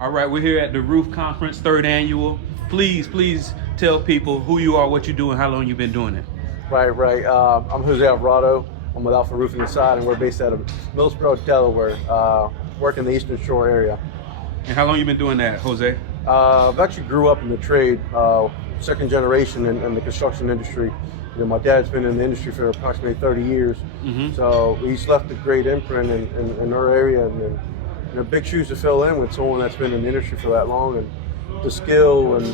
All right, we're here at the Roof Conference, 3rd annual. Please tell people who you are, what you do, and how long you've been doing it. Right. I'm Jose Alvarado. I'm with Alpha Roofing Inside, and we're based out of Millsboro, Delaware, work in the Eastern Shore area. And how long you been doing that, Jose? I've actually grew up in the trade, second generation in the construction industry. You know, my dad's been in the industry for approximately 30 years, so he's left a great imprint in our area, and you know, big shoes to fill in with someone that's been in the industry for that long, and the skill and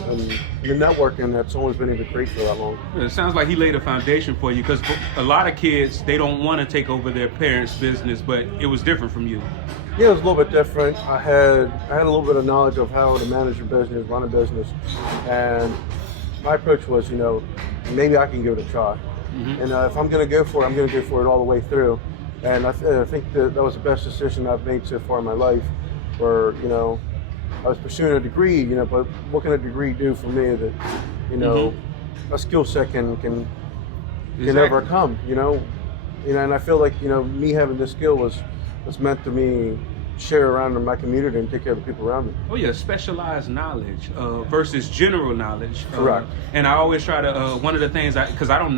the networking that someone's been able to create for that long. It sounds like he laid a foundation for you, because a lot of kids, they don't want to take over their parents' business, but it was different from you. Yeah, it was a little bit different. I had a little bit of knowledge of how to manage a business, run a business, and my approach was, you know, maybe I can give it a try. And if I'm going to go for it, I'm going to go for it all the way through. And I think that was the best decision I've made so far in my life. Where, you know, I was pursuing a degree, you know, but what can a degree do for me that, you know, a skill set can overcome, you know? And I feel like, you know, me having this skill was meant to me share around in my community and take care of the people around me. Oh yeah, specialized knowledge versus general knowledge. Correct. And I always try to, one of the things, because I don't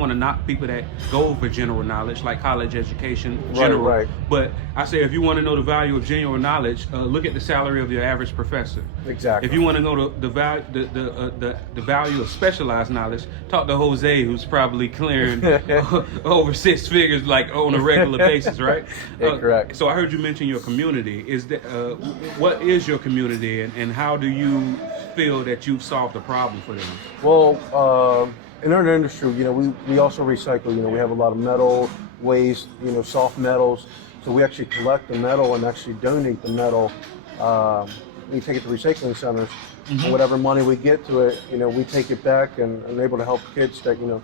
want to knock people that go for general knowledge, like college education, general. Right. But I say, if you want to know the value of general knowledge, look at the salary of your average professor. Exactly. If you want to know the value of specialized knowledge, talk to Jose, who's probably clearing over 6 figures, like on a regular basis, right? Yeah, correct. So I heard you mention your community. What is your community, and how do you feel that you've solved the problem for them? Well, in our industry, you know, we also recycle. You know, we have a lot of metal waste, you know, soft metals. So we actually collect the metal and actually donate the metal. We take it to recycling centers, and whatever money we get to it, you know, we take it back and are able to help kids that, you know,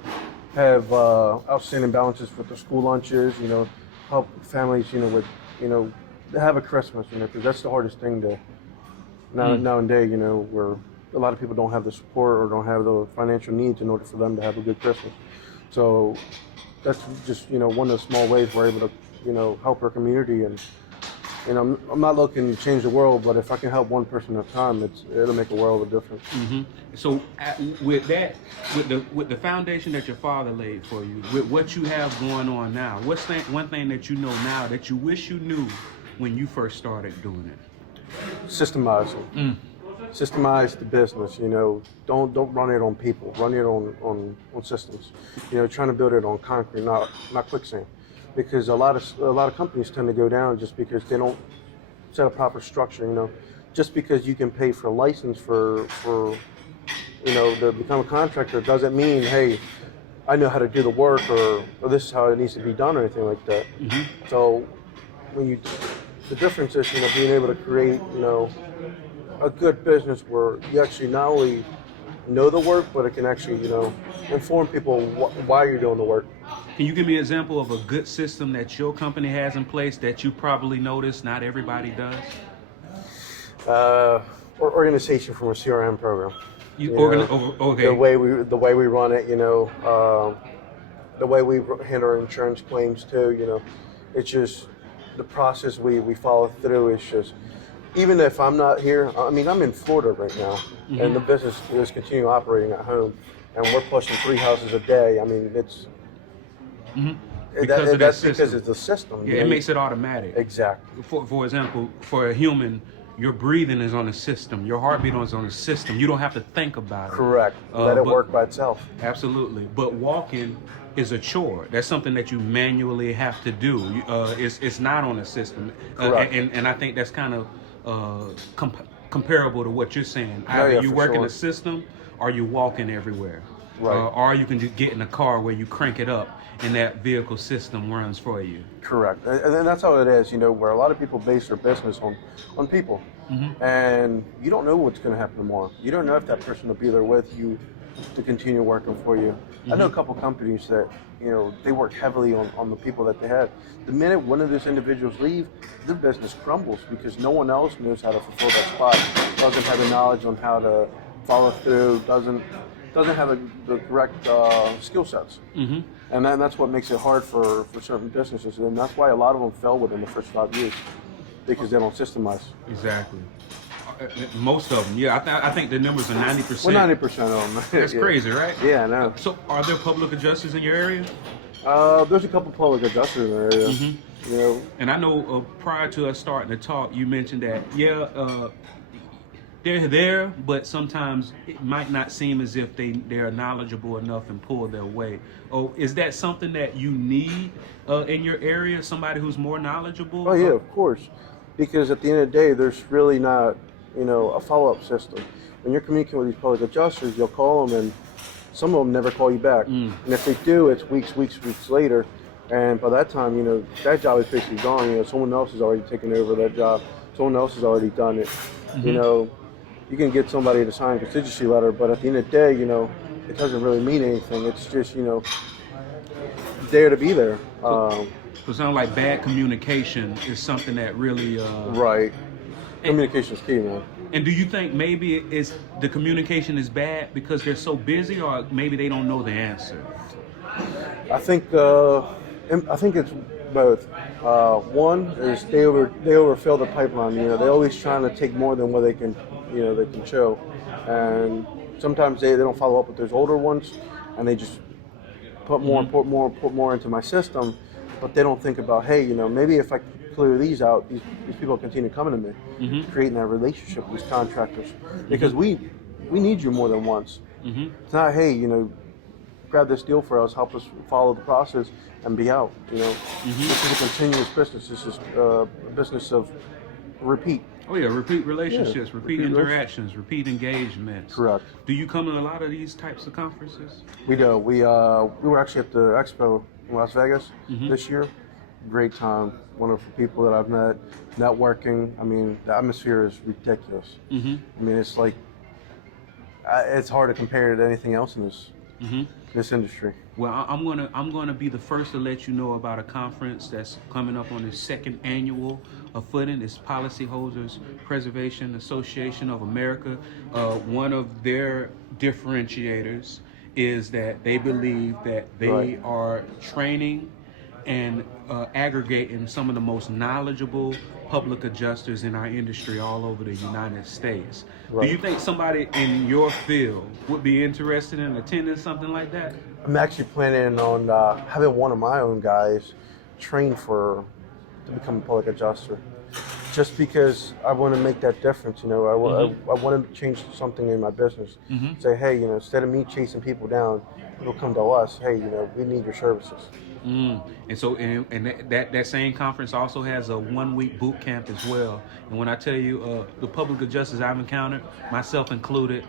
have outstanding balances with their school lunches. You know, help families, you know, with, you know, have a Christmas, you know, because that's the hardest thing to nowadays, you know, where a lot of people don't have the support or don't have the financial needs in order for them to have a good Christmas. So that's just, you know, one of the small ways we're able to, you know, help our community. And I'm not looking to change the world, but if I can help one person at a time, it'll make a world of difference. So with the foundation that your father laid for you, with what you have going on now, what's one thing that you know now that you wish you knew when you first started doing it? Systemizing. Systemize the business, you know. Don't run it on people. Run it on systems. You know, trying to build it on concrete, not quicksand, because a lot of companies tend to go down just because they don't set a proper structure. You know, just because you can pay for a license for you know, to become a contractor doesn't mean, hey, I know how to do the work, or this is how it needs to be done, or anything like that. So the difference is, you know, being able to create, you know, a good business where you actually not only know the work, but it can actually, you know, inform people why you're doing the work. Can you give me an example of a good system that your company has in place that you probably notice not everybody does? Or organization from a CRM program. Okay. The way we run it, you know, the way we handle our insurance claims too. You know, it's just the process we follow through. It's just, even if I'm not here, I mean, I'm in Florida right now, and the business is continuing operating at home, and we're pushing 3 houses a day. I mean, it's that's because it's a system. Yeah, it makes it automatic. Exactly. For example, for a human, your breathing is on a system. Your heartbeat is on a system. You don't have to think about it. Correct. Let it work by itself. Absolutely. But walking is a chore. That's something that you manually have to do. It's not on a system. Correct. And I think that's kind of comparable to what you're saying. Either you work in a system, or you walking everywhere. Right. Or you can just get in a car where you crank it up and that vehicle system runs for you. Correct. And then that's how it is, you know, where a lot of people base their business on people. And you don't know what's going to happen tomorrow. You don't know if that person will be there with you to continue working for you. I know a couple companies that, you know, they work heavily on the people that they have. The minute one of those individuals leave, their business crumbles because no one else knows how to fulfill that spot, doesn't have the knowledge on how to follow through, doesn't have the correct skill sets. And that's what makes it hard for certain businesses. And that's why a lot of them fail within the first 5 years, because they don't systemize. Exactly. Most of them, yeah. I think the numbers are 90%. Well, 90% of them. That's Yeah. crazy, right? Yeah, I know. So, are there public adjusters in your area? There's a couple public adjusters in the area. Mm-hmm. You know, And I know prior to us starting to talk, you mentioned that they're there, but sometimes it might not seem as if they're knowledgeable enough and pull their weight. Oh, is that something that you need in your area? Somebody who's more knowledgeable? oh yeah, of course. Because at the end of the day, there's really not, a follow-up system. When you're communicating with these public adjusters, you'll call them, and some of them never call you back. And if they do, it's weeks later. And by that time, that job is basically gone. Someone else has already taken over that job. Someone else has already done it. Mm-hmm. You can get somebody to sign a contingency letter, but at the end of the day, it doesn't really mean anything. It's just, there to be there. So it sounds like bad communication is something that really... Right. Communication is key, man. And do you think maybe the communication is bad because they're so busy, or maybe they don't know the answer? I think it's both. One is they overfill the pipeline. They're always trying to take more than what they can show, and sometimes they don't follow up with those older ones, and they just put more and put more into my system, but they don't think about, hey, maybe if I clear these out, these people continue coming to me, creating that relationship with these contractors, because we need you more than once. It's not, hey, grab this deal for us, help us follow the process, and be out. This is a continuous business. This is a business of repeat. Oh yeah, repeat relationships, repeat interactions, repeat engagements. Correct. Do you come to a lot of these types of conferences? We do. We were actually at the expo in Las Vegas this year. Great time. Wonderful people that I've met. Networking. I mean, the atmosphere is ridiculous. I mean, it's like it's hard to compare it to anything else in this industry. Well, I'm gonna be the first to let you know about a conference that's coming up on the second annual footing. It's Policyholders Preservation Association of America. One of their differentiators is that they believe that they are training and aggregating some of the most knowledgeable public adjusters in our industry all over the United States. Do you think somebody in your field would be interested in attending something like that? I'm actually planning on having one of my own guys train to become a public adjuster, just because I want to make that difference. I want to change something in my business. Say, hey, instead of me chasing people down, people come to us. Hey, we need your services. And so, and that same conference also has a 1-week boot camp as well. And when I tell you, the public adjusters I've encountered, myself included,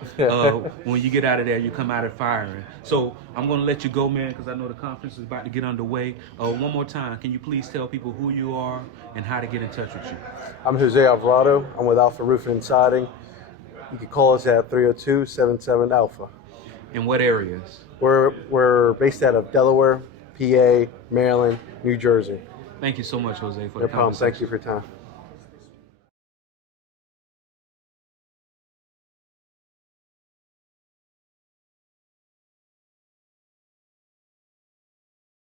when you get out of there, you come out of firing. So I'm going to let you go, man, because I know the conference is about to get underway. One more time, can you please tell people who you are and how to get in touch with you? I'm Jose Alvarado. I'm with Alpha Roofing and Siding. You can call us at 302-77-ALPHA. In what areas? We're based out of Delaware, PA, Maryland, New Jersey. Thank you so much, Jose, for No the problem. conversation. Thank you for your time.